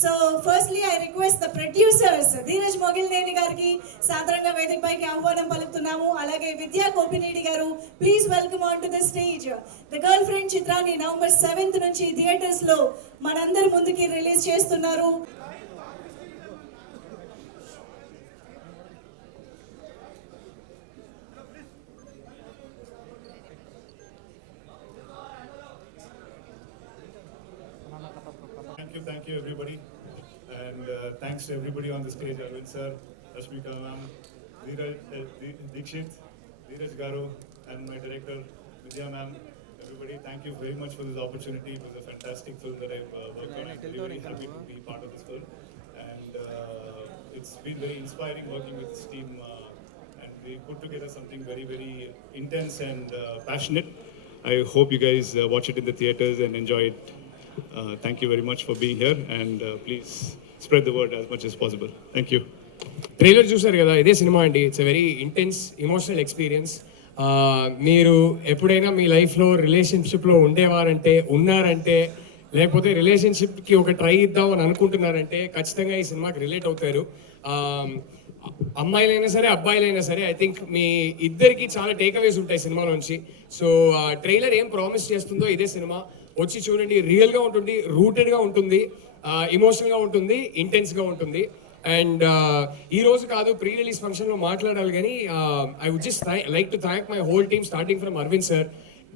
So firstly I request the producers Dheeraj Mogilineni గారికి సాధారణంగా వేదికపైకి ఆహ్వానం పలుకుతున్నాము. అలాగే Vidya Gopineedi garu, please welcome on to the stage. The girlfriend చిత్రాన్ని నవంబర్ 7th నుంచి థియేటర్స్ లో మనందరి ముందుకి రిలీజ్ చేస్తున్నారు. Thank you everybody, and thanks to everybody on the stage. Arvind sir, Rashmika ma'am, Dikshit, Dheeraj Garu, and my director Vidya ma'am. Everybody, thank you very much for this opportunity. It was a fantastic film that I've worked on. I'm very happy to be part of this film, and it's been very inspiring working with this team. And we put together something very, very intense and passionate. I hope you guys watch it in the theaters and enjoy it. Thank you very much for being here, and please spread the word as much as possible. Thank you. Trailer చూసారు కదా, ఇదే cinema అండి. It's a very intense emotional experience. మీరు ఎప్పుడైనా మీ లైఫ్లో రిలేషన్షిప్లో ఉన్నారంటే లేకపోతే రిలేషన్షిప్కి ఒక ట్రై ఇద్దాం అని అనుకుంటున్నారంటే ఖచ్చితంగా ఈ సినిమాకి రిలేట్ అవుతారు. అమ్మాయిలైనా సరే అబ్బాయిలైనా సరే ఐ థింక్ మీ ఇద్దరికి చాలా టేక్అవేస్ ఉంటాయి సినిమా నుంచి. సో ట్రైలర్ ఏం ప్రామిస్ చేస్తుందో ఇదే సినిమా. వచ్చి చూడండి, రియల్గా ఉంటుంది, రూటెడ్గా ఉంటుంది, ఎమోషనల్గా ఉంటుంది, ఇంటెన్స్గా ఉంటుంది. అండ్ ఈ రోజు కాదు, ప్రీ రిలీజ్ ఫంక్షన్లో మాట్లాడాలి, కానీ I would just like to thank my whole team starting from Aravind sir.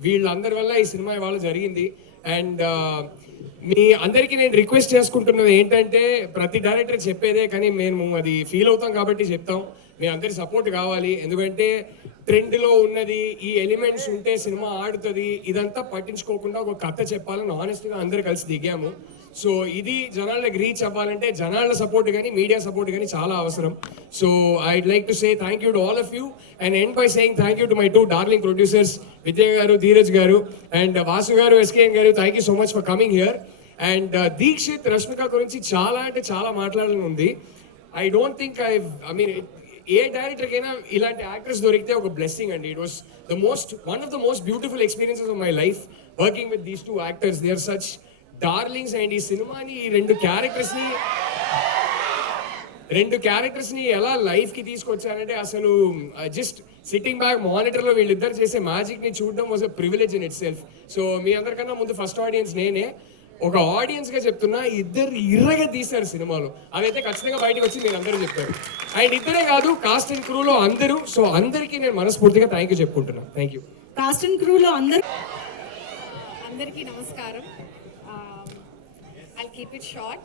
వీళ్ళందరి వల్ల ఈ సినిమా ఇవాళ జరిగింది. అండ్ మీ అందరికీ నేను రిక్వెస్ట్ చేసుకుంటున్నది ఏంటంటే, ప్రతి డైరెక్టర్ చెప్పేదే, కానీ మేము అది ఫీల్ అవుతాం కాబట్టి చెప్తాం. మీ అందరి సపోర్ట్ కావాలి. ఎందుకంటే ట్రెండ్లో ఉన్నది, ఈ ఎలిమెంట్స్ ఉంటే సినిమా ఆడుతుంది, ఇదంతా పట్టించుకోకుండా ఒక కథ చెప్పాలని ఆనెస్ట్గా అందరు కలిసి దిగాము. సో ఇది జనాలకు రీచ్ అవ్వాలంటే జనాల సపోర్ట్ కానీ మీడియా సపోర్ట్ కానీ చాలా అవసరం. So I'd like to say thank you to all of you and end by saying thank you to my 2 darling producers Vidya garu, Dheeraj garu, and Vasu garu, SKN garu. Thank you so much for coming here. And Deekshith, Rashmika గురించి చాలా అంటే చాలా మాట్లాడాలని ఉంది. I don't think I mean ఏ డైరెక్టర్కైనా ఇలాంటి actors దొరికితే ఒక బ్లెస్సింగ్ అండి. It was one of the most beautiful experiences of my life working with these 2 actors. They are such darlings. And ఈ సినిమాని ఈ రెండు క్యారెక్టర్స్ని ఎలా లైఫ్కి తీసుకొచ్చారంటే అసలు జస్ట్ సిట్టింగ్ బ్యాక్ మానిటర్లో వీళ్ళిద్దరు చేసే మ్యాజిక్ని చూడడం was a privilege in itself. So మీ అందరికన్నా ముందు ఫస్ట్ ఆడియన్స్ నేనే. ఒక ఆడియన్స్గా చెప్తున్నా, ఇద్దరు ఇర్రగా తీశారు సినిమాలో. అదైతే ఖచ్చితంగా బయటకు వచ్చి మీరు అందరూ చెప్పారు. అండ్ ఇద్దరే కాదు, కాస్ట్ అండ్ క్రూలో అందరూ. సో అందరికీ నేను మనస్ఫూర్తిగా థ్యాంక్ యూ చెప్పుకుంటున్నాను. Thank you. కాస్ట్ అండ్ క్రూలో అందరికీ నమస్కారం. I'll keep it short.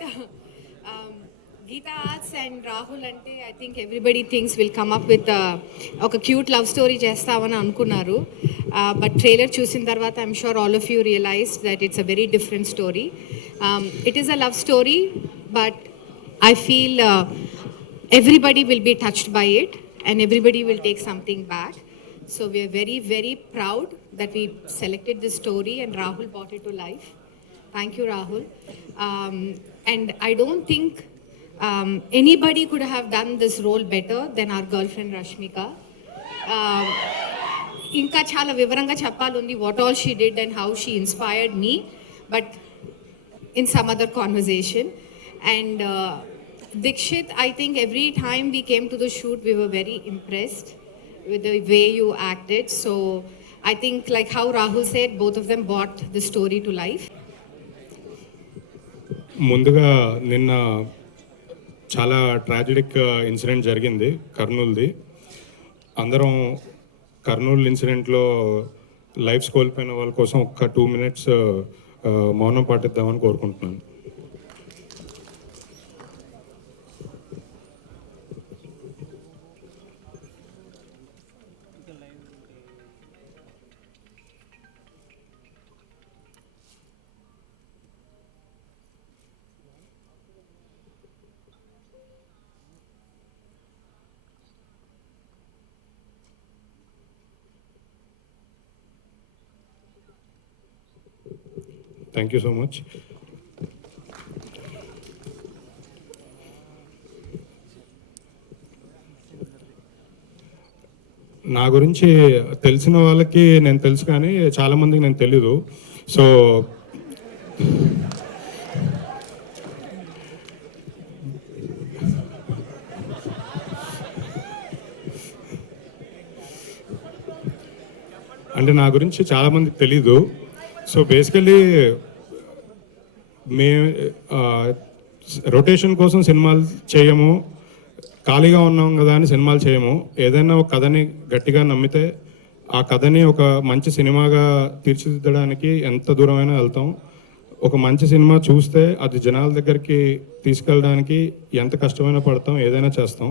Geeta Arts and Rahul ante I think everybody thinks will come up with oka cute love story chestamani anukunnaru, but trailer chusin tarvata I'm sure all of you realized that it's a very different story. It is a love story, but I feel everybody will be touched by it and everybody will take something back. So we are very, very proud that we selected this story and Rahul brought it to life. Thank you, Rahul. And I don't think anybody could have done this role better than our girlfriend Rashmika. Inka chala vivaranga cheppalondi what all she did and how she inspired me, but in some other conversation. And Dikshit, I think every time we came to the shoot we were very impressed with the way you acted. So I think, like how Rahul said, both of them brought the story to life. ముందుగా నిన్న చాలా ట్రాజిడిక్ incident జరిగింది కర్నూలుది. అందరం Kurnool ఇన్సిడెంట్లో lifes కోల్పోయిన వాళ్ళ కోసం ఒక 2 minutes మౌనం పాటిద్దామని కోరుకుంటున్నాను. Thank you so much. నా గురించి తెలిసిన వాళ్ళకి నేను తెలుసు, కానీ చాలామందికి నేను తెలీదు. సో అంటే నా గురించి చాలామందికి తెలీదు. సో బేసికలీ మే రొటేషన్ కోసం సినిమాలు చేయము, ఖాళీగా ఉన్నాం కదా అని సినిమాలు చేయము. ఏదైనా ఒక కథని గట్టిగా నమ్మితే ఆ కథని ఒక మంచి సినిమాగా తీర్చిదిద్దడానికి ఎంత దూరమైనా వెళ్తాం. ఒక మంచి సినిమా చూస్తే అది జనాల దగ్గరికి తీసుకెళ్ళడానికి ఎంత కష్టమైనా పడతాం, ఏదైనా చేస్తాం.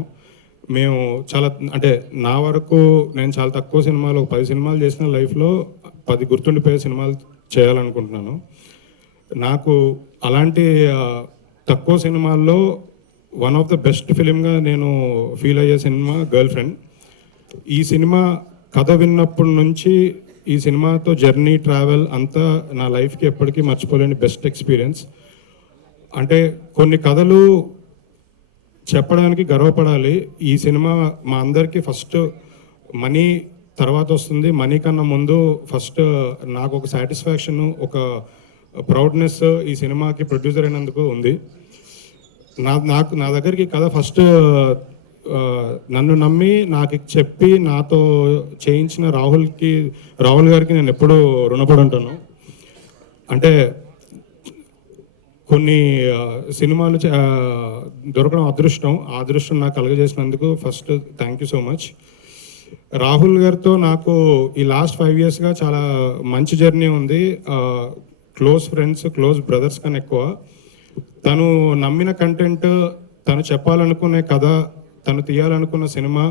మేము చాలా అంటే నా వరకు నేను చాలా తక్కువ సినిమాలు, ఒక 10 సినిమాలు చేసిన లైఫ్లో 10 గుర్తుండిపోయే సినిమాలు చేయాలనుకుంటున్నాను. నాకు అలాంటి తక్కువ సినిమాల్లో వన్ ఆఫ్ ద బెస్ట్ ఫిలింగా నేను ఫీల్ అయ్యే సినిమా గర్ల్ ఫ్రెండ్. ఈ సినిమా కథ విన్నప్పటి నుంచి ఈ సినిమాతో జర్నీ ట్రావెల్ అంతా నా లైఫ్కి ఎప్పటికీ మర్చిపోలేని బెస్ట్ ఎక్స్పీరియన్స్. అంటే కొన్ని కథలు చెప్పడానికి గర్వపడాలి. ఈ సినిమా మా అందరికీ ఫస్ట్ మనీ తర్వాత వస్తుంది. మనీ కన్నా ముందు ఫస్ట్ నాకు ఒక సాటిస్ఫాక్షన్, ఒక ప్రౌడ్నెస్ ఈ సినిమాకి ప్రొడ్యూసర్ అయినందుకు ఉంది. నా దగ్గరికి కథ ఫస్ట్ నన్ను నమ్మి నాకు చెప్పి నాతో చేయించిన రాహుల్ గారికి నేను ఎప్పుడూ రుణపడి ఉంటాను. అంటే కొన్ని సినిమాలు దొరకడం అదృష్టం, ఆ అదృష్టం నాకు కలగజేసినందుకు first thank you so much. Rahul గారితో నాకు ఈ లాస్ట్ 5 yearsగా చాలా మంచి జర్నీ ఉంది. క్లోజ్ ఫ్రెండ్స్, క్లోజ్ బ్రదర్స్ కన్నా ఎక్కువ. తను నమ్మిన కంటెంట్, తను చెప్పాలనుకునే కథ, తను తీయాలనుకున్న సినిమా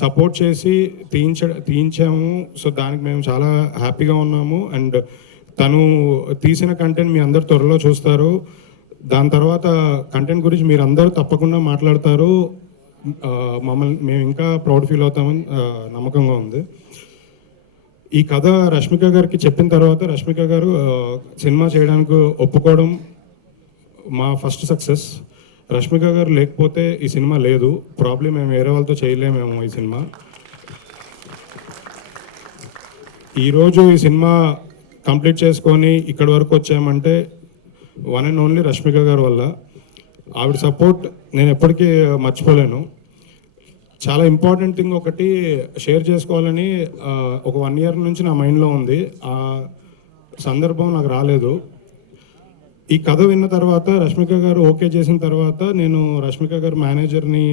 సపోర్ట్ చేసి తీయించాము. సో దానికి మేము చాలా హ్యాపీగా ఉన్నాము. అండ్ తను తీసిన కంటెంట్ మీ అందరు త్వరలో చూస్తారు. దాని తర్వాత కంటెంట్ గురించి మీరు అందరూ తప్పకుండా మాట్లాడతారు. మేము ఇంకా ప్రౌడ్ ఫీల్ అవుతామని నమ్మకంగా ఉంది. ఈ కథ రష్మిక గారికి చెప్పిన తర్వాత రష్మిక గారు సినిమా చేయడానికి ఒప్పుకోవడం మా ఫస్ట్ సక్సెస్. రష్మిక గారు లేకపోతే ఈ సినిమా లేదు. ప్రాబ్లం మేము వేరే వాళ్ళతో చేయలేమేమో ఈ సినిమా. ఈరోజు ఈ సినిమా కంప్లీట్ చేసుకొని ఇక్కడి వరకు వచ్చామంటే వన్ అండ్ ఓన్లీ రష్మిక గారి వల్ల. ఆవిడ సపోర్ట్ నేను ఎప్పటికీ మర్చిపోలేను. చాలా ఇంపార్టెంట్ థింగ్ ఒకటి షేర్ చేసుకోవాలని ఒక 1 year నుంచి నా మైండ్లో ఉంది. ఆ సందర్భం నాకు రాలేదు. ఈ కథ విన్న తర్వాత రష్మిక గారు ఓకే చేసిన తర్వాత నేను రష్మిక గారు మేనేజర్ని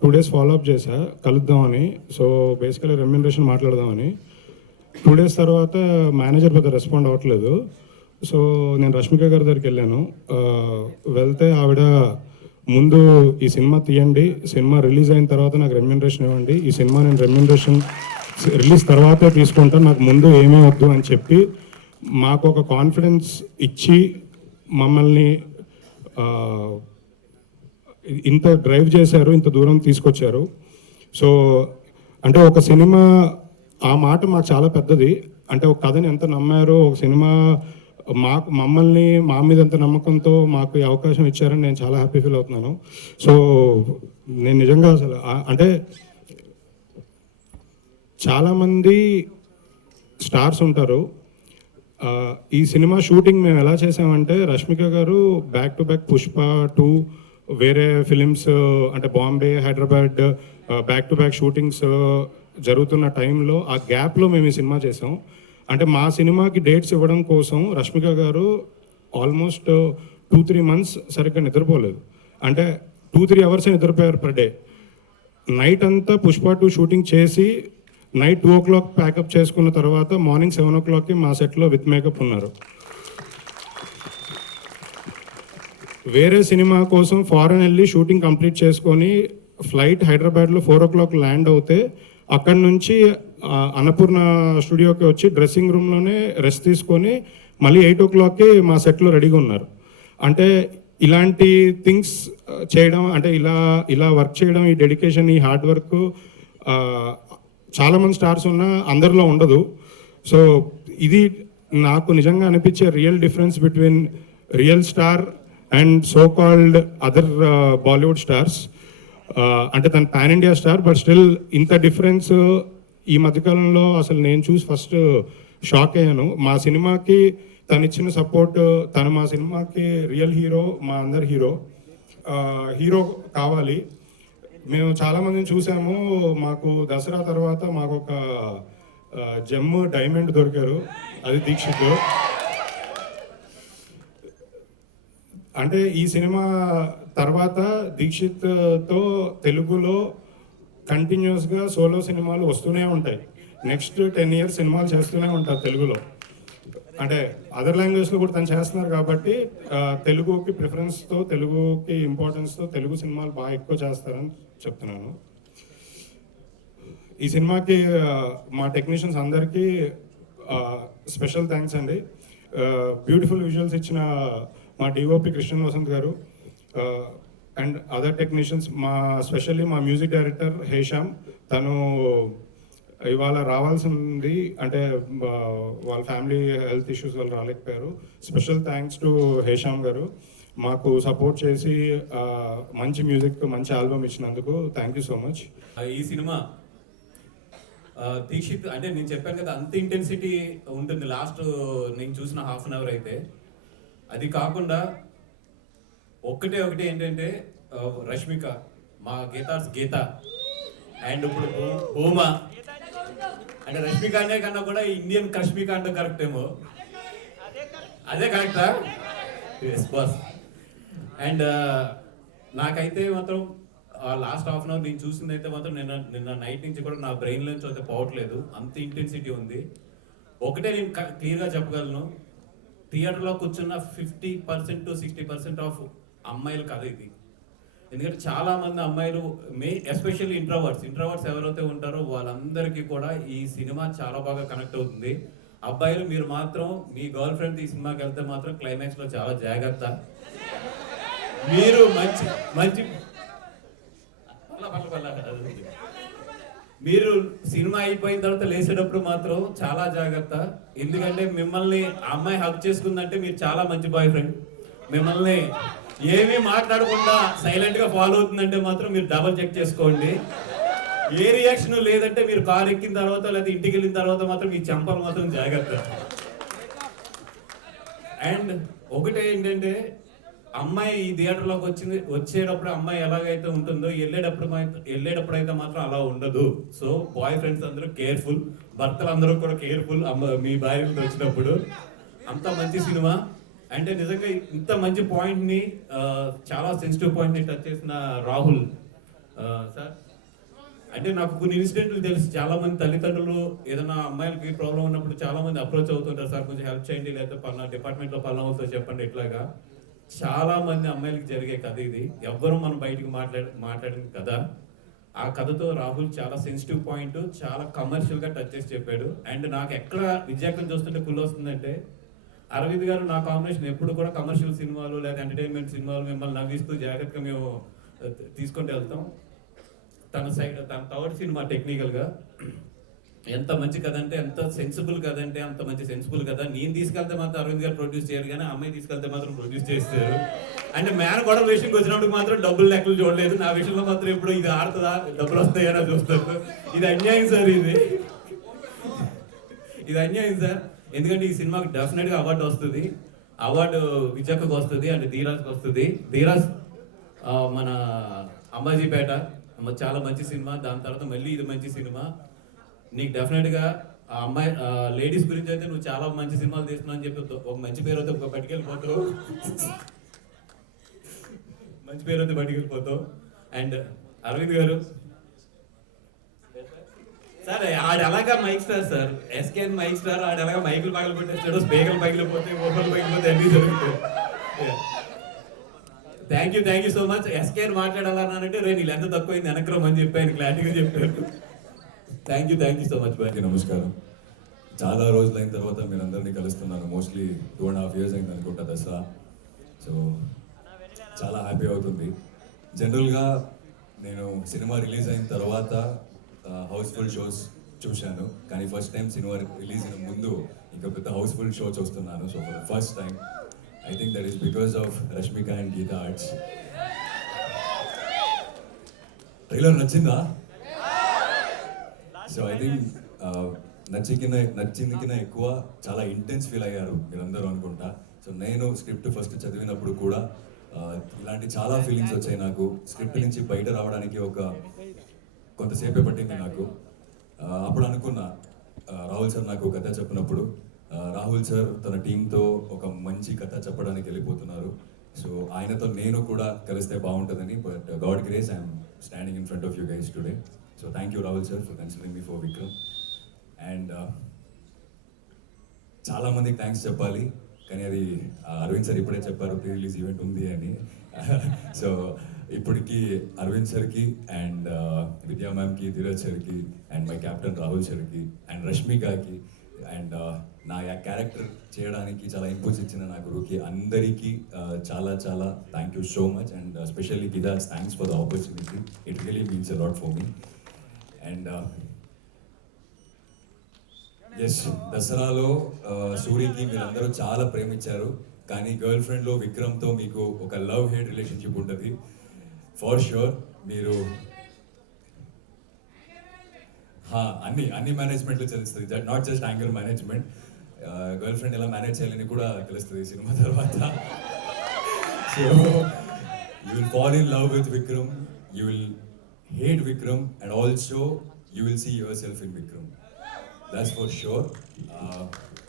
2 days ఫాలోఅప్ చేశా కలుద్దామని. సో బేసికలీ రెమ్యూనరేషన్ మాట్లాడదామని. 2 days తర్వాత మేనేజర్ పెద్ద రెస్పాండ్ అవ్వట్లేదు. సో నేను రష్మిక గారి దగ్గరికి వెళ్ళాను. వెళ్తే ఆవిడ ముందు ఈ సినిమా తీయండి, సినిమా రిలీజ్ అయిన తర్వాత నాకు రెమ్యూనరేషన్ ఇవ్వండి, ఈ సినిమా నేను రెమ్యూనరేషన్ రిలీజ్ తర్వాతే తీసుకుంటాను, నాకు ముందు ఏమీ వద్దు అని చెప్పి మాకు ఒక కాన్ఫిడెన్స్ ఇచ్చి మమ్మల్ని ఇంత డ్రైవ్ చేశారు, ఇంత దూరం తీసుకొచ్చారు. సో అంటే ఒక సినిమా ఆ మాట మాకు చాలా పెద్దది. అంటే ఒక కథని ఎంత నమ్మారో, ఒక సినిమా మమ్మల్ని మా మీద ఎంత నమ్మకంతో మాకు ఈ అవకాశం ఇచ్చారని నేను చాలా హ్యాపీ ఫీల్ అవుతున్నాను. సో నేను నిజంగా అసలు అంటే చాలామంది స్టార్స్ ఉంటారు. ఈ సినిమా షూటింగ్ మేము ఎలా చేసామంటే రష్మిక గారు బ్యాక్ టు బ్యాక్ పుష్ప 2 వేరే ఫిలిమ్స్ అంటే Bombay, Hyderabad back to back shootings జరుగుతున్న టైంలో ఆ గ్యాప్లో మేము ఈ సినిమా చేసాం. అంటే మా సినిమాకి డేట్స్ ఇవ్వడం కోసం రష్మిక గారు ఆల్మోస్ట్ 2-3 months సరిగ్గా నిద్రపోలేదు. అంటే 2-3 hours నిద్రపోయారు పర్ డే. నైట్ అంతా పుష్ప 2 షూటింగ్ చేసి నైట్ 2 o'clock ప్యాకప్ చేసుకున్న తర్వాత మార్నింగ్ 7 o'clockకి మా సెట్లో విత్ మేకప్ ఉన్నారు. వేరే సినిమా కోసం ఫారెన్ వెళ్ళి షూటింగ్ కంప్లీట్ చేసుకొని ఫ్లైట్ హైదరాబాద్లో 4 o'clock ల్యాండ్ అవుతే అక్కడి నుంచి అన్నపూర్ణ స్టూడియోకి వచ్చి డ్రెస్సింగ్ రూమ్లోనే రెస్ట్ తీసుకొని మళ్ళీ 8 o'clockకి మా సెట్లో రెడీగా ఉన్నారు. అంటే ఇలాంటి థింగ్స్ చేయడం, అంటే ఇలా వర్క్ చేయడం, ఈ డెడికేషన్, ఈ హార్డ్ వర్క్ చాలామంది స్టార్స్ ఉన్నా అందరిలో ఉండదు. సో ఇది నాకు నిజంగా అనిపించే real difference between real star and so called other Bollywood stars. అంటే తన pan India star, but still ఇంత డిఫరెన్స్ ఈ మధ్యకాలంలో అసలు నేను చూసి ఫస్ట్ షాక్ అయ్యాను. మా సినిమాకి తను ఇచ్చిన సపోర్ట్, తను మా సినిమాకి రియల్ హీరో, మా అందరి హీరో కావాలి. మేము చాలామందిని చూసాము. మాకు దసరా తర్వాత మాకు ఒక జెమ్ డైమండ్ దొరికారు, అది దీక్షిత్. అంటే ఈ సినిమా తర్వాత దీక్షిత్తో తెలుగులో కంటిన్యూస్గా సోలో సినిమాలు వస్తూనే ఉంటాయి. నెక్స్ట్ 10 years సినిమాలు చేస్తూనే ఉంటారు తెలుగులో. అంటే అదర్ లాంగ్వేజ్లో కూడా తను చేస్తున్నారు కాబట్టి తెలుగుకి ప్రిఫరెన్స్తో, తెలుగుకి ఇంపార్టెన్స్తో తెలుగు సినిమాలు బాగా ఎక్కువ చేస్తారని చెప్తున్నాను. ఈ సినిమాకి మా టెక్నీషియన్స్ అందరికీ స్పెషల్ థ్యాంక్స్ అండి. బ్యూటిఫుల్ విజువల్స్ ఇచ్చిన మా డిఓపి కృష్ణన్ వసంత్ గారు అండ్ అదర్ టెక్నీషియన్స్, స్పెషల్లీ మా మ్యూజిక్ డైరెక్టర్ హేషామ్. తను ఇవాళ రావాల్సింది, అంటే వాళ్ళ ఫ్యామిలీ హెల్త్ ఇష్యూస్ వల్ల రాలేకపోయారు. స్పెషల్ థ్యాంక్స్ టు హేషామ్ గారు, మాకు సపోర్ట్ చేసి మంచి మ్యూజిక్, మంచి ఆల్బమ్ ఇచ్చినందుకు థ్యాంక్ యూ సో మచ్. ఈ సినిమా దీక్షిత్ అంటే నేను చెప్పాను కదా, అంత ఇంటెన్సిటీ ఉంటుంది లాస్ట్ నేను చూసిన హాఫ్ అన్ అవర్ అయితే. అది కాకుండా ఒకటి ఏంటంటే రష్మిక, మా గీత అండ్ ఇప్పుడు భూమా, అంటే రష్మిక అనే కన్నా కూడా ఇండియన్ కష్మిక అంటే కరెక్ట్ ఏమో, అదే కరెక్టా? Yes boss. అండ్ నాకైతే మాత్రం లాస్ట్ హాఫ్ అన్ అవర్ నేను చూసింది అయితే మాత్రం నిన్న నైట్ నుంచి కూడా నా బ్రెయిన్ నుంచి అయితే పోవట్లేదు, అంత ఇంటెన్సిటీ ఉంది. ఒకటే నేను క్లియర్గా చెప్పగలను, థియేటర్లో కూర్చున్న 50% to 60% ఆఫ్ అమ్మాయిలు కథ ఇది. ఎందుకంటే చాలా మంది అమ్మాయిలు ఎస్పెషల్లీ ఇంట్రోవర్ట్స్ ఎవరైతే ఉంటారో వాళ్ళందరికీ కూడా ఈ సినిమా చాలా బాగా కనెక్ట్ అవుతుంది. అబ్బాయిలు మీరు మాత్రం మీ గర్ల్ ఫ్రెండ్ ఈ సినిమాకి వెళ్తే మాత్రం క్లైమాక్స్ లో చాలా జాగ్రత్త. మీరు మంచి మీరు సినిమా అయిపోయిన తర్వాత లేచేటప్పుడు మాత్రం చాలా జాగ్రత్త. ఎందుకంటే మిమ్మల్ని అమ్మాయి హక్ చేసుకుందంటే మీరు చాలా మంచి బాయ్ ఫ్రెండ్. మిమ్మల్ని ఏమీ మాట్లాడకుండా సైలెంట్ గా ఫాలో అవుతుందంటే మాత్రం మీరు డబల్ చెక్ చేసుకోండి. ఏ రియాక్షన్ లేదంటే మీరు కార్ ఎక్కిన తర్వాత లేదా ఇంటికి వెళ్ళిన తర్వాత మాత్రం మీ చెంపలు మాత్రం జాగ్రత్త. అండ్ ఒకటే ఏంటంటే, అమ్మాయి ఈ థియేటర్లోకి వచ్చేటప్పుడు అమ్మాయి ఎలాగైతే ఉంటుందో వెళ్ళేటప్పుడు అయితే మాత్రం అలా ఉండదు. సో బాయ్ ఫ్రెండ్స్ అందరూ కేర్ఫుల్, భర్తలు అందరూ కూడా కేర్ఫుల్ మీ భార్యలతో వచ్చినప్పుడు. అంత మంచి సినిమా. అంటే నిజంగా ఇంత మంచి పాయింట్ని, చాలా సెన్సిటివ్ పాయింట్ని టచ్ చేసిన రాహుల్ సార్. అంటే నాకు కొన్ని ఇన్సిడెంట్లు తెలుసు, చాలా మంది తల్లిదండ్రులు ఏదైనా అమ్మాయిలకి ప్రాబ్లం ఉన్నప్పుడు చాలా మంది అప్రోచ్ అవుతుంటారు, సార్ కొంచెం హెల్ప్ చేయండి, లేకపోతే పలానా డిపార్ట్మెంట్లో పలానా అవుతుందో చెప్పండి. ఇట్లాగా చాలా మంది అమ్మాయిలకి జరిగే కథ ఇది. ఎవ్వరూ మనం బయటికి మాట్లాడిన కథ. ఆ కథతో రాహుల్ చాలా సెన్సిటివ్ పాయింట్ చాలా కమర్షియల్గా టచ్ చేసి చెప్పాడు. అండ్ నాకు ఎక్కడ విద్యాకం చూస్తుంటే కుళ్ళు వస్తుందంటే, అరవింద్ గారు నా కాంబినేషన్ ఎప్పుడు కూడా కమర్షియల్ సినిమాలు లేదా ఎంటర్టైన్మెంట్ సినిమాలు మిమ్మల్ని నవ్విస్తూ జాగ్రత్తగా మేము తీసుకుంటూ వెళ్తాం. తన థర్డ్ సినిమా టెక్నికల్గా ఎంత మంచి కథ అంటే, ఎంత సెన్సిబుల్ కథ అంటే అంత మంచి సెన్సిబుల్ కథ. నేను తీసుకెళ్తే మాత్రం అరవింద్ గారు ప్రొడ్యూస్ చేయాలి, కానీ అమ్మాయి తీసుకెళ్తే మాత్రం ప్రొడ్యూస్ చేస్తారు. అంటే మ్యాన్ గొడవ విషయంకి వచ్చినప్పుడు మాత్రం డబ్బులు లెక్కలు చూడలేదు. నా విషయంలో మాత్రం ఇప్పుడు ఇది ఆడుతుందా, డబ్బులు వస్తాయని చూస్తారు. ఇది అన్యాయం సార్, ఇది అన్యాయం సార్. ఎందుకంటే ఈ సినిమాకి డెఫినెట్గా అవార్డు వస్తుంది. అవార్డు విజయకు వస్తుంది అండ్ ధీరాజ్కి వస్తుంది. ధీరాజ్ మన అంబాజీపేట చాలా మంచి సినిమా, దాని తర్వాత మళ్ళీ ఇది మంచి సినిమా. నీకు డెఫినెట్గా ఆ అమ్మాయి లేడీస్ గురించి అయితే నువ్వు చాలా మంచి సినిమాలు తీస్తున్నావు అని చెప్పి ఒక మంచి పేరు అయితే పట్టుకెళ్ళిపోతావు, మంచి పేరు అయితే పట్టుకెళ్ళిపోతావు. అండ్ అరవింద్ గారు సార్, ఆడు అలాగా mic star sir, SKN mic star. ఆడు అలాగా మైకులు పగలు పెట్టేస్తాడు, స్పీకర్లు పగిలిపోతే, ఓపెన్లు పగిలిపోతే అన్నీ జరుగుతాయి. Thank you so much. SKN మాట్లాడాలన్నానంటే రే నీళ్ళు ఎంత తక్కువైంది వెనక్రమ్ అని చెప్పి ఆయన క్లారిటీగా చెప్పారు. Thank you so much bye. నమస్కారం. చాలా రోజులైన తర్వాత మీరు అందరినీ కలుస్తున్నాను. మోస్ట్లీ 2.5 years అయింది అనుకుంటా దసరా. సో చాలా హ్యాపీ అవుతుంది. జనరల్గా నేను సినిమా రిలీజ్ అయిన తర్వాత హౌస్ఫుల్ షోస్ చూశాను, కానీ ఫస్ట్ టైం సినిమా రిలీజ్ అయిన ముందు ఇంకా పెద్ద హౌస్ఫుల్ షో చూస్తున్నాను. So for the first time I think that is because of Rashmika and Geetha Arts. Trailer నచ్చిందా? సో ఐ థింక్ నచ్చింది కింద ఎక్కువ చాలా ఇంటెన్స్ ఫీల్ అయ్యారు మీరందరూ అనుకుంటా. సో నేను స్క్రిప్ట్ ఫస్ట్ చదివినప్పుడు కూడా ఇలాంటి చాలా ఫీలింగ్స్ వచ్చాయి నాకు. స్క్రిప్ట్ నుంచి బయట రావడానికి కొంతసేపే పట్టింది నాకు. అప్పుడు అనుకున్నా రాహుల్ సార్ నాకు కథ చెప్పినప్పుడు రాహుల్ సార్ తన టీంతో ఒక మంచి కథ చెప్పడానికి వెళ్ళిపోతున్నారు. సో ఆయనతో నేను కూడా కలిస్తే బాగుంటుందని, but God grace I'm standing in front of you guys today. So thank you Rahul sir for considering me for Vikram. And చాలా మందికి థ్యాంక్స్ చెప్పాలి, కానీ అది అరవింద్ సార్ ఇప్పుడే చెప్పారు ప్రీ రిలీజ్ ఈవెంట్ ఉంది అని. సో ఇప్పటికి అరవింద్ సార్కి అండ్ విద్యా మ్యామ్కి, ధీరజ్ సార్కి అండ్ మై కెప్టెన్ రాహుల్ సార్కి అండ్ రష్మికకి అండ్ నా క్యారెక్టర్ చేయడానికి చాలా ఇన్పుట్స్ ఇచ్చిన నా గురువుకి అందరికీ చాలా చాలా thank you so much. And specially గిదాస్ thanks for the opportunity. It really means a lot for me. And yes, దసరాలో సూరికి మీరందరూ చాలా ప్రేమించారు, కానీ గర్ల్ ఫ్రెండ్లో విక్రమ్తో మీకు ఒక లవ్ హేట్ రిలేషన్షిప్ ఉంటుంది ఫర్ షూర్. మీరు అన్ని మేనేజ్మెంట్లో తెలుస్తుంది, not just anger management. Girlfriend ఎలా మేనేజ్ చేయాలని కూడా తెలుస్తుంది సినిమా తర్వాత. So you will fall in love with Vikram, you will hate Vikram and also you will see yourself in Vikram. That's for sure.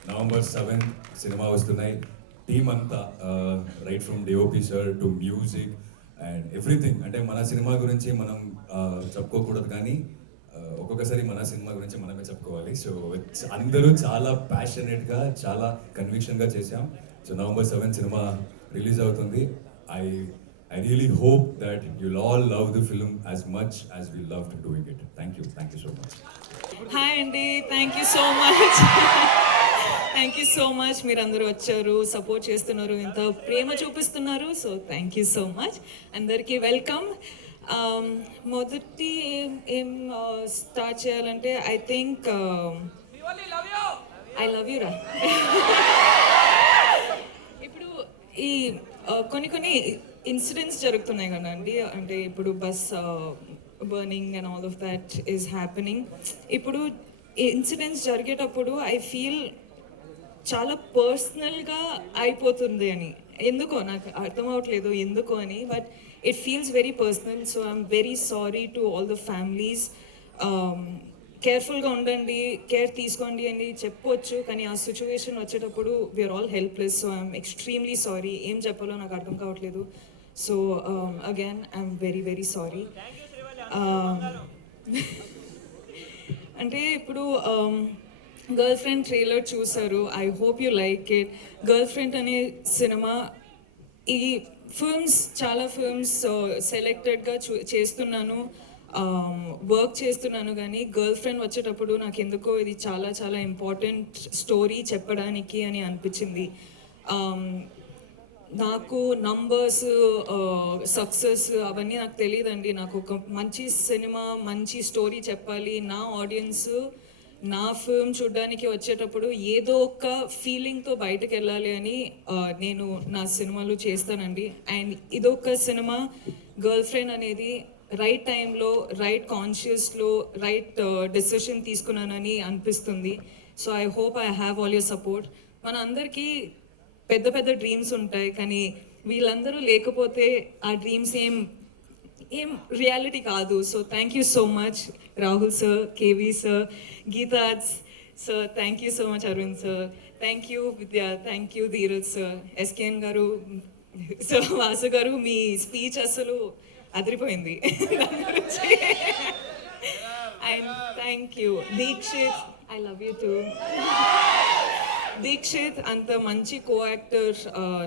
November 7 సినిమా వస్తున్నాయి. టీమ్ అంతా right from DOP sir to music and everything. అంటే మన cinema గురించి మనం చెప్పుకోకూడదు, కానీ ఒక్కొక్కసారి మన సినిమా గురించి మనమే చెప్పుకోవాలి. సో అందరూ చాలా ప్యాషనెట్గా, చాలా కన్విక్షన్గా చేశాం. సో November 7 సినిమా రిలీజ్ అవుతుంది. I really hope that you'll all love the film as much as we love to doing it. Thank you so much. Hi అండి, thank you so much. Thank you so much. మీరందరూ వచ్చారు, support చేస్తున్నారు, ఇంత ప్రేమ చూపిస్తున్నారు. So thank you so much. అందరికీ welcome. మొదటి ఏం స్టార్ట్ చేయాలంటే I think I love you రా. ఇప్పుడు ఈ కొన్ని ఇన్సిడెంట్స్ జరుగుతున్నాయి కదండి, అంటే ఇప్పుడు bus burning and all of that is happening. ఇప్పుడు ఇన్సిడెంట్స్ జరిగేటప్పుడు ఐ ఫీల్ చాలా పర్సనల్గా అయిపోతుంది అని, ఎందుకో నాకు అర్థం అవ్వట్లేదు ఎందుకో అని, but it feels very personal. So I'm very sorry to all the families. కేర్ఫుల్గా ఉండండి, కేర్ తీసుకోండి అని చెప్పొచ్చు, కానీ ఆ సిచ్యువేషన్ వచ్చేటప్పుడు we're all helpless. So I'm extremely sorry. ఏం చెప్పాలో నాకు అర్థం కావట్లేదు. So again I'm very very sorry. అంటే ఇప్పుడు గర్ల్ ఫ్రెండ్ ట్రైలర్ చూసారు. I hope you like it. Girlfriend అనే సినిమా, ఈ చాలా ఫిల్మ్స్ సెలెక్టెడ్గా చేస్తున్నాను, వర్క్ చేస్తున్నాను, కానీ గర్ల్ ఫ్రెండ్ వచ్చేటప్పుడు నాకు ఎందుకో ఇది చాలా చాలా ఇంపార్టెంట్ స్టోరీ చెప్పడానికి అని అనిపించింది. నాకు నంబర్స్, సక్సెస్ అవన్నీ నాకు తెలియదండి. నాకు ఒక మంచి సినిమా, మంచి స్టోరీ చెప్పాలి. నా ఆడియన్స్ నా ఫిల్మ్ చూడడానికి వచ్చేటప్పుడు ఏదో ఒక ఫీలింగ్తో బయటకు వెళ్ళాలి అని నేను నా సినిమాలు చేస్తానండి. అండ్ ఇదొక సినిమా, గర్ల్ ఫ్రెండ్ అనేది రైట్ టైంలో, రైట్ కాన్షియస్లో రైట్ డెసిషన్ తీసుకున్నానని అనిపిస్తుంది. So I hope I have all your support. మన అందరికీ పెద్ద పెద్ద డ్రీమ్స్ ఉంటాయి, కానీ వీళ్ళందరూ లేకపోతే ఆ డ్రీమ్స్ ఏం రియాలిటీ కాదు. So thank you so much Rahul sir, KV sir, గీతాజ్ sir, thank you so much Aravind sir, thank you Vidya, thank you Dheeraj sir, SKN garu, sir Vasu garu, మీ స్పీచ్ అసలు అదిరిపోయింది. And thank you Deekshith, I love you too. Deekshith అంత మంచి co actor,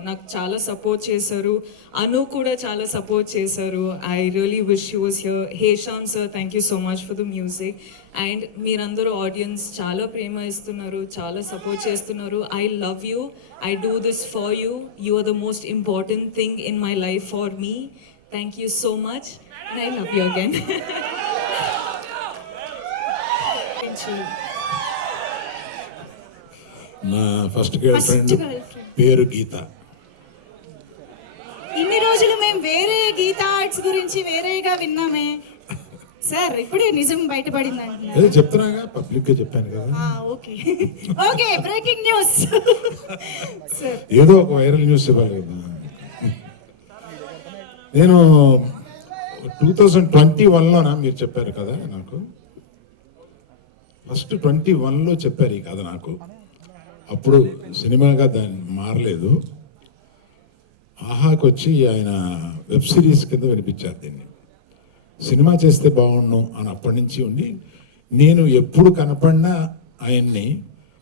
నాకు చాలా support చేశారు. అను కూడా చాలా సపోర్ట్ చేశారు. I really wish you was here. Hesham sir, thank you so much for the music. And మీరందరూ ఆడియన్స్ చాలా ప్రేమ ఇస్తున్నారు, చాలా సపోర్ట్ చేస్తున్నారు. I love you. I do this for you. You are the most important thing in my life for me. Thank you so much. And I love you again. నా first girlfriend పేరు గీత. ఇన్ని రోజులు మేము వేరే Gita arts గురించి వేరేగా విన్నామే sir, ఇప్పుడే నిజం బయటపడింది అంటున్నారు. అదే చెప్తున్నాగా, పబ్లిక్ గా చెప్పాను కదా. Okay okay, breaking news sir. ఏదో ఒక వైరల్ న్యూస్ ఇవ్వాలి కదా. నేను 2021లోనా మీరు చెప్పారు కదా నాకు, ఫస్ట్ 21లో చెప్పారు ఈ కథ నాకు. అప్పుడు సినిమాగా దాన్ని మారలేదు. ఆహాకి వచ్చి ఆయన వెబ్ సిరీస్ కింద వినిపించారు దీన్ని. సినిమా చేస్తే బాగుండు అని అప్పటి నుంచి ఉండి, నేను ఎప్పుడు కనపడినా ఆయన్ని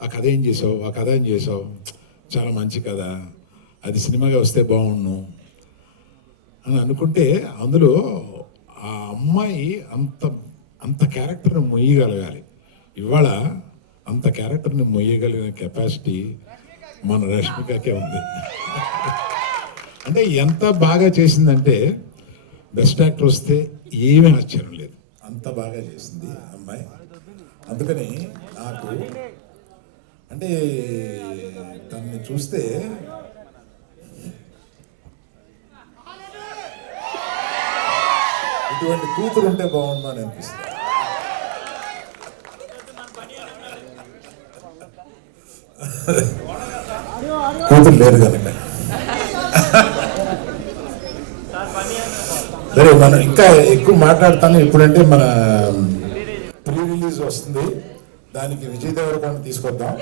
ఆ కథ ఏం చేసావు, ఆ కథ ఏం చేసావు, చాలా మంచి కథ, అది సినిమాగా వస్తే బాగుండు అని అనుకుంటే, అందులో ఆ అమ్మాయి అంత అంత క్యారెక్టర్ని మొయ్యగలగాలి. ఇవాళ అంత క్యారెక్టర్ని మొయ్యగలిగిన కెపాసిటీ మన రష్మికకే ఉంది. అంటే ఎంత బాగా చేసిందంటే బెస్ట్ యాక్టర్ వస్తే ఏమీ ఆశ్చర్యం లేదు, అంత బాగా చేసింది అమ్మాయి. అందుకని నాకు అంటే తనని చూస్తే ఇటువంటి కూతురు ఉంటే బాగుండు అని అనిపిస్తుంది. కూతురు లేదు కనుక. సరే, మనం ఇంకా ఎక్కువ మాట్లాడతాను. ఇప్పుడంటే మన ప్రీ రిలీజ్ వస్తుంది, దానికి విజయ్ దేవరకొండ తీసుకొద్దాం.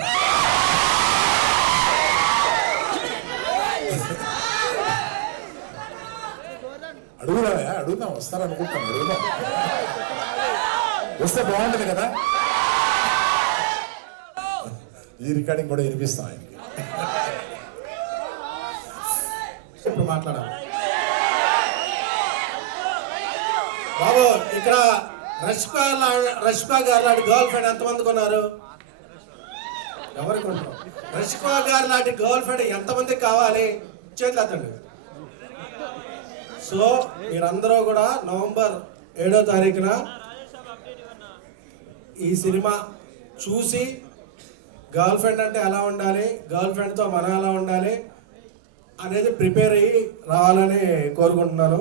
అడుగుదాం, వస్తారనుకుంటాను. అడుగుదాం, వస్తే బాగుంటుంది కదా. ఈ రికార్డింగ్ కూడా వినిపిస్తాం ఆయనకి. ఇప్పుడు మాట్లాడాలి బాబు. ఇక్కడ రష్మిక గారు లాంటి గర్ల్ ఫ్రెండ్ ఎంతమందికి ఉన్నారు? ఎవరికి ఉంటారు? రష్మిక గారు లాంటి గర్ల్ ఫ్రెండ్ ఎంతమందికి కావాలి? చేతులు ఎత్తండి. సో మీరందరూ కూడా నవంబర్ 7వ తారీఖున ఈ సినిమా చూసి గర్ల్ ఫ్రెండ్ అంటే ఎలా ఉండాలి, గర్ల్ ఫ్రెండ్తో మనం ఎలా ఉండాలి అనేది ప్రిపేర్ అయ్యి రావాలని కోరుకుంటున్నాను.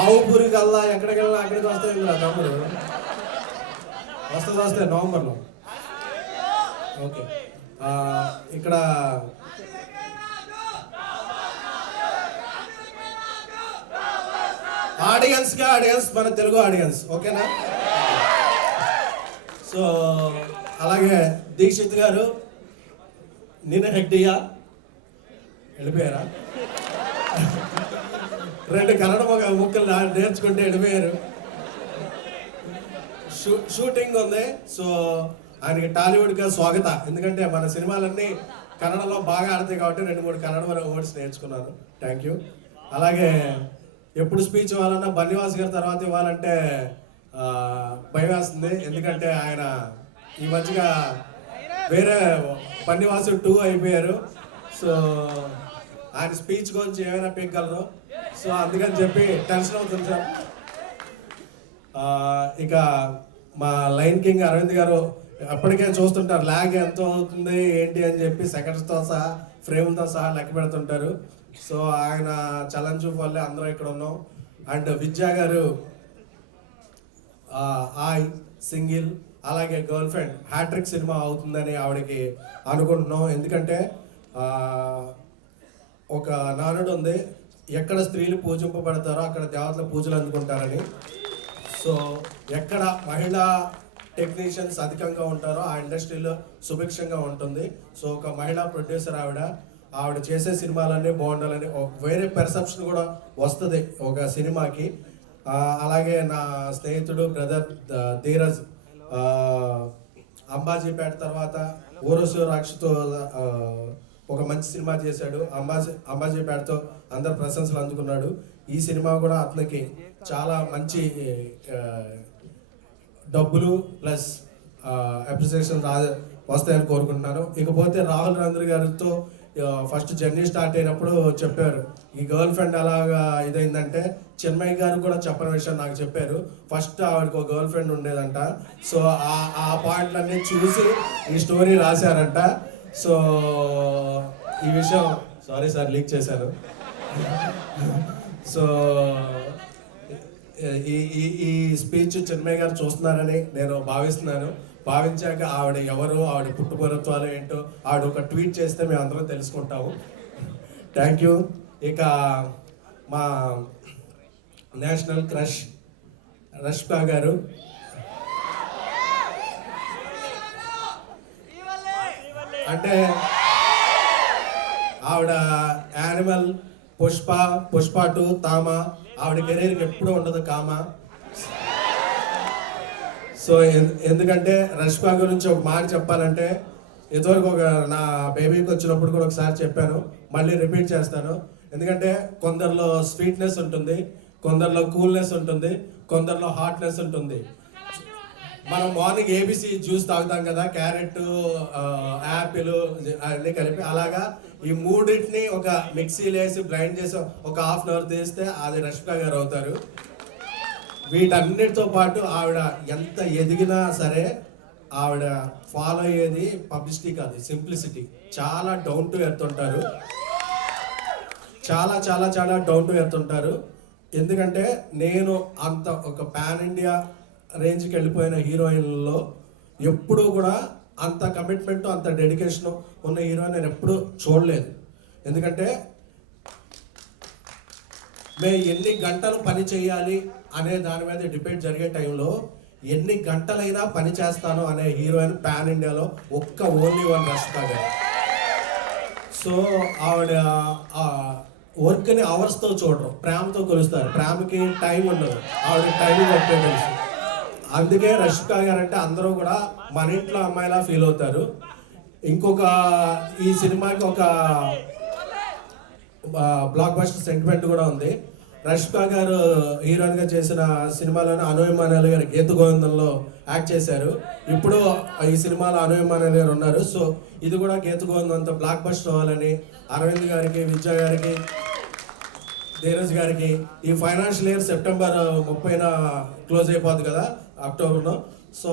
ఆవు పూరి కల్లా ఎక్కడికి వెళ్ళినా అక్కడికి వస్తాయి కదా తమ్ముడు. వస్తే నవంబర్లో. ఓకే, ఇక్కడ ఆడియన్స్ మన తెలుగు ఆడియన్స్, ఓకేనా? సో అలాగే దీక్షిత్ గారు, నిన్న హెగ్డియా వెళ్ళిపోయారా? 2 కన్నడ ముక్కలు నేర్చుకుంటే వెళ్ళిపోయారు. షూటింగ్ ఉంది. సో ఆయనకి టాలీవుడ్గా స్వాగత. ఎందుకంటే మన సినిమాలన్నీ కన్నడలో బాగా ఆడతాయి కాబట్టి 2-3 కన్నడ వర్డ్స్ నేర్చుకున్నాను. Thank you. అలాగే ఎప్పుడు స్పీచ్ ఇవ్వాలన్నా బన్నివాస్ గారి తర్వాత ఇవ్వాలంటే భయం వేస్తుంది. ఎందుకంటే ఆయన ఈ మధ్యగా వేరే బన్నివాసు 2 అయిపోయారు. సో ఆయన స్పీచ్ గురించి ఏమైనా పీకగలరు. సో అందుకని చెప్పి టెన్షన్ అవుతుంది సార్. ఇక మా లైన్ కింగ్ అరవింద్ గారు అప్పటికే చూస్తుంటారు ల్యాగ్ ఎంత అవుతుంది ఏంటి అని చెప్పి సెకండ్స్తో సహా ఫ్రేమ్తో సహా లెక్క పెడుతుంటారు. సో ఆయన ఛాలెంజ్ వల్లే అందరం ఇక్కడ ఉన్నాం. అండ్ విద్యా గారు ఆయ్ సింగిల్, అలాగే గర్ల్ ఫ్రెండ్ హ్యాట్రిక్ సినిమా అవుతుందని ఆవిడకి అనుకుంటున్నాం. ఎందుకంటే ఒక నానుడు ఉంది, ఎక్కడ స్త్రీలు పూజింపబడతారో అక్కడ దేవతల పూజలు అందుకుంటారని. సో ఎక్కడ మహిళా టెక్నీషియన్స్ అధికంగా ఉంటారో ఆ ఇండస్ట్రీలో సుభిక్షంగా ఉంటుంది. సో ఒక మహిళా ప్రొడ్యూసర్ ఆవిడ చేసే సినిమాలన్నీ బాగుండాలని వేరే పెర్సెప్షన్ కూడా వస్తుంది ఒక సినిమాకి. అలాగే నా స్నేహితుడు బ్రదర్ ధీరజ్ అంబాజీపేట తర్వాత ఊరసు రాక్షతో ఒక మంచి సినిమా చేశాడు. అంబాజీపేటతో అందరు ప్రశంసలు అందుకున్నాడు. ఈ సినిమా కూడా అతనికి చాలా మంచి డబ్బులు ప్లస్ అప్రిసియేషన్ వస్తాయని కోరుకుంటున్నాను. ఇకపోతే రాహుల్ రంద్ర గారితో ఫస్ట్ జర్నీ స్టార్ట్ అయినప్పుడు చెప్పారు ఈ గర్ల్ ఫ్రెండ్ అలాగా ఇదైందంటే, చిన్మయ్య గారు కూడా చెప్పని విషయం నాకు చెప్పారు. ఫస్ట్ ఆవిడకి ఒక గర్ల్ ఫ్రెండ్ ఉండేదంట. సో ఆ పాయింట్లన్నీ చూసి ఈ స్టోరీ రాశారంట. సో ఈ విషయం సారీ సార్ లీక్ చేశారు. సో ఈ స్పీచ్ చిన్మయ్య గారు చూస్తున్నారని నేను భావిస్తున్నాను. భావించాక ఆవిడ ఎవరు, ఆవిడ పుట్టుపూర్వత్వాలు ఏంటో ఆవిడ ఒక ట్వీట్ చేస్తే మేము అందరం తెలుసుకుంటాము. Thank you. ఇక మా నేషనల్ క్రష్ రష్మిక గారు, అంటే ఆవిడ యానిమల్, పుష్ప, పుష్ప 2, తామ, ఆవిడ కెరీర్కి ఎప్పుడూ ఉండదు కామ. సో ఎందుకంటే రష్మిక గురించి ఒక మాట చెప్పాలంటే, ఇదివరకు ఒక నా బేబీకి వచ్చినప్పుడు కూడా ఒకసారి చెప్పాను, మళ్ళీ రిపీట్ చేస్తాను. ఎందుకంటే కొందరిలో స్వీట్నెస్ ఉంటుంది, కొందరిలో కూల్నెస్ ఉంటుంది, కొందరిలో హాట్నెస్ ఉంటుంది. మనం మార్నింగ్ ఏబిసి జ్యూస్ తాగుతాం కదా, క్యారెట్, యాపిల్ అన్నీ కలిపి, అలాగా ఈ మూడింటిని ఒక మిక్సీలో వేసి బ్లైండ్ చేసి ఒక హాఫ్ అన్ అవర్ తీస్తే అది రష్మిక గారు అవుతారు. వీటన్నిటితో పాటు ఆవిడ ఎంత ఎదిగినా సరే ఆవిడ ఫాలో అయ్యేది పబ్లిసిటీ కాదు, సింప్లిసిటీ. చాలా డౌన్ టు ఎర్త్ ఉంటారు, చాలా చాలా చాలా డౌన్ టు ఎర్త్ ఉంటారు. ఎందుకంటే నేను అంత ఒక పాన్ ఇండియా రేంజ్కి వెళ్ళిపోయిన హీరోయిన్లలో ఎప్పుడూ కూడా అంత కమిట్మెంట్, అంత డెడికేషన్ ఉన్న హీరోయిన్ నేను ఎప్పుడూ చూడలేదు. ఎందుకంటే మేము ఎన్ని గంటలు పని చేయాలి అనే దాని మీద డిబేట్ జరిగే టైంలో ఎన్ని గంటలైనా పని చేస్తాను అనే హీరోయిన్ పాన్ ఇండియాలో ఒక్క ఓన్లీ వన్ రష్మిక గారు. సో ఆవిడ వర్క్ని అవర్స్తో చూడరు, ప్రేమతో కొలుస్తారు. ప్రేమకి టైం ఉండదు, ఆవిడ టైమింగ్ ఒకటే తెలుసు. అందుకే రష్మిక గారు అంటే అందరూ కూడా మన ఇంట్లో అమ్మాయిలా ఫీల్ అవుతారు. ఇంకొక ఈ సినిమాకి ఒక బ్లాక్ బస్టర్ సెంటిమెంట్ కూడా ఉంది. రష్మిక గారు హీరోయిన్గా చేసిన సినిమాలోనే అనుయమానాలు గారు గీత గోవిందంలో యాక్ట్ చేశారు. ఇప్పుడు ఈ సినిమాలో అనుయమానాలు గారు ఉన్నారు. సో ఇది కూడా గీత గోవిందంతో బ్లాక్ బస్టర్ అవ్వాలని అరవింద్ గారికి, విద్యా గారికి, ధీరజ్ గారికి ఈ ఫైనాన్షియల్ ఇయర్ సెప్టెంబర్ 30న క్లోజ్ అయిపోద్ది కదా, అక్టోబర్లో. సో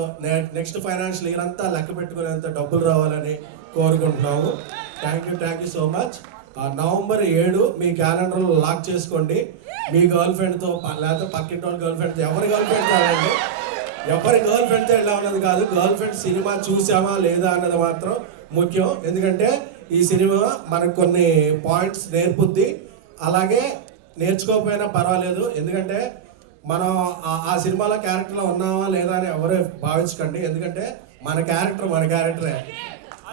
నెక్స్ట్ ఫైనాన్షియల్ ఇయర్ అంతా లెక్క పెట్టుకునేంత డబ్బులు రావాలని కోరుకుంటున్నాము. Thank you so much. November 7 మీ క్యాలెండర్లో లాక్ చేసుకోండి. మీ గర్ల్ ఫ్రెండ్తో లేకపోతే పక్కింటి వాళ్ళ గర్ల్ ఫ్రెండ్తో, ఎవరి గర్ల్ ఫ్రెండ్ కాదండి, ఎవరి గర్ల్ ఫ్రెండ్తో ఎలా ఉన్నది కాదు, గర్ల్ ఫ్రెండ్ సినిమా చూసామా లేదా అన్నది మాత్రం ముఖ్యం. ఎందుకంటే ఈ సినిమా మనకు కొన్ని పాయింట్స్ నేర్పుద్ది, అలాగే నేర్చుకోకపోయినా పర్వాలేదు. ఎందుకంటే మనం ఆ సినిమాలో క్యారెక్టర్లో ఉన్నామా లేదా అని ఎవరు భావించకండి. ఎందుకంటే మన క్యారెక్టరే.